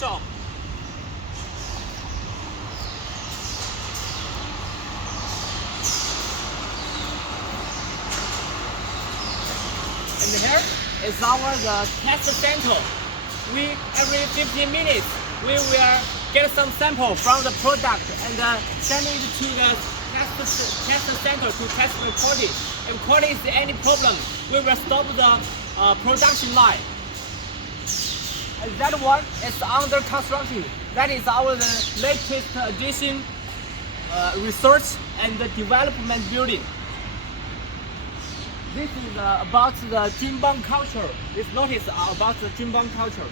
shop. And here is our test center. Every 15 minutes we will get some sample from the product and send it to the test center to test the quality. If quality is any problem, we will stop the production line. And that one is under construction. That is our latest addition research and development building. This is about the Junbond culture. This notice about the Junbond culture.